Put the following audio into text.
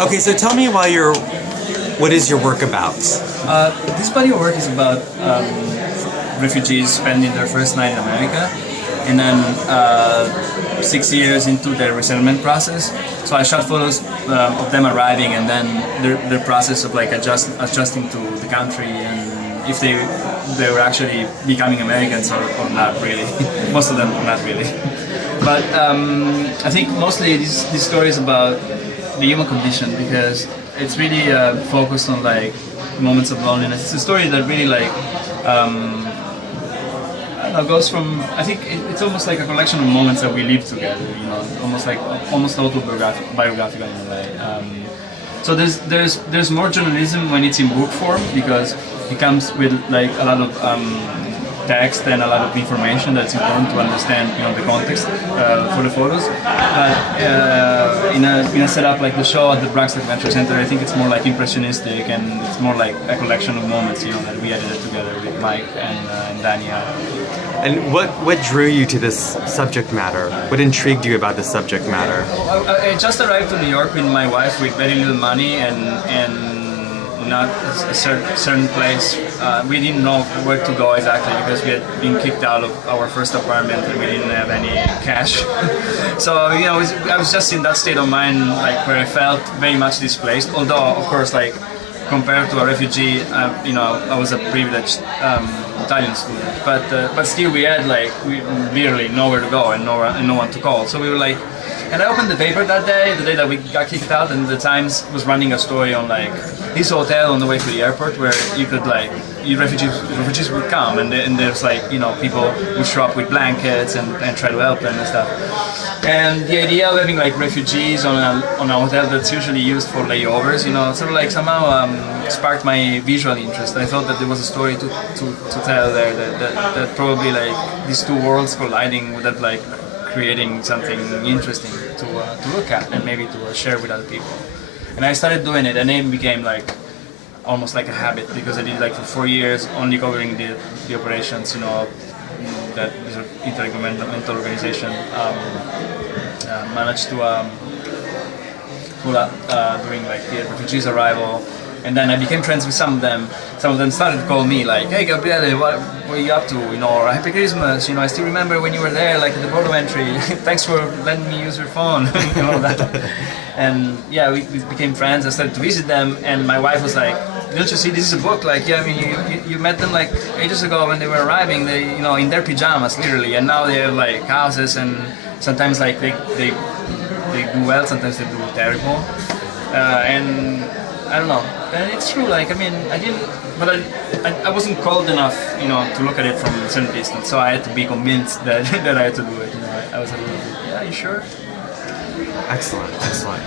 Okay, so tell me what is your work about? This body of work is about refugees spending their first night in America, and then 6 years into their resettlement process. So I shot photos of them arriving, and then their process of like adjusting to the country, and if they were actually becoming Americans or not really. Most of them not really. But I think mostly this story is about the human condition, because it's really focused on like moments of loneliness. It's a story that really like I don't know, goes from, I think it's almost like a collection of moments that we live together, you know, almost autobiographical in a way. So there's more journalism when it's in book form, because it comes with like a lot of text and a lot of information that's important to understand, you know, the context for the photos. But in a setup like the show at the Bronx Documentary Center, I think it's more like impressionistic, and it's more like a collection of moments, you know, that we edited together with Mike and Dania. And what drew you to this subject matter? What intrigued you about this subject matter? I just arrived to New York with my wife with very little money and not a certain place. We didn't know where to go exactly, because we had been kicked out of our first apartment and we didn't have any cash. So, you know, I was just in that state of mind, like where I felt very much displaced. Although, of course, like compared to a refugee, you know, I was a privileged Italian student. But still, we had like literally nowhere to go and no one to call. So we were like. And I opened the paper that day, the day that we got kicked out, and the Times was running a story on like this hotel on the way to the airport where you could like, refugees would come, and there's like, you know, people would show up with blankets and try to help them and stuff. And the idea of having like refugees on a hotel that's usually used for layovers, you know, sort of like somehow sparked my visual interest. I thought that there was a story to tell there that probably like these two worlds colliding would have like creating something interesting to look at and maybe to share with other people. And I started doing it, and it became like almost like a habit, because I did like for 4 years only covering the operations, you know, that this intergovernmental organization managed to pull up during like the refugees' arrival. And then I became friends with some of them. Some of them started to call me like, "Hey Gabriele, what are you up to? You know, or Happy Christmas. You know, I still remember when you were there, like at the port of entry. Thanks for letting me use your phone." You know that. And yeah, we became friends. I started to visit them, and my wife was like, "Don't you see? This is a book. Like, yeah, I mean, you met them like ages ago when they were arriving. They, you know, in their pajamas, literally, and now they have like houses, and sometimes like they do well, sometimes they do terrible, and." I don't know, and it's true. Like, I mean, I wasn't cold enough, you know, to look at it from a certain distance. So I had to be convinced that I had to do it. You know, I was a little bit, yeah, you sure? Excellent, excellent.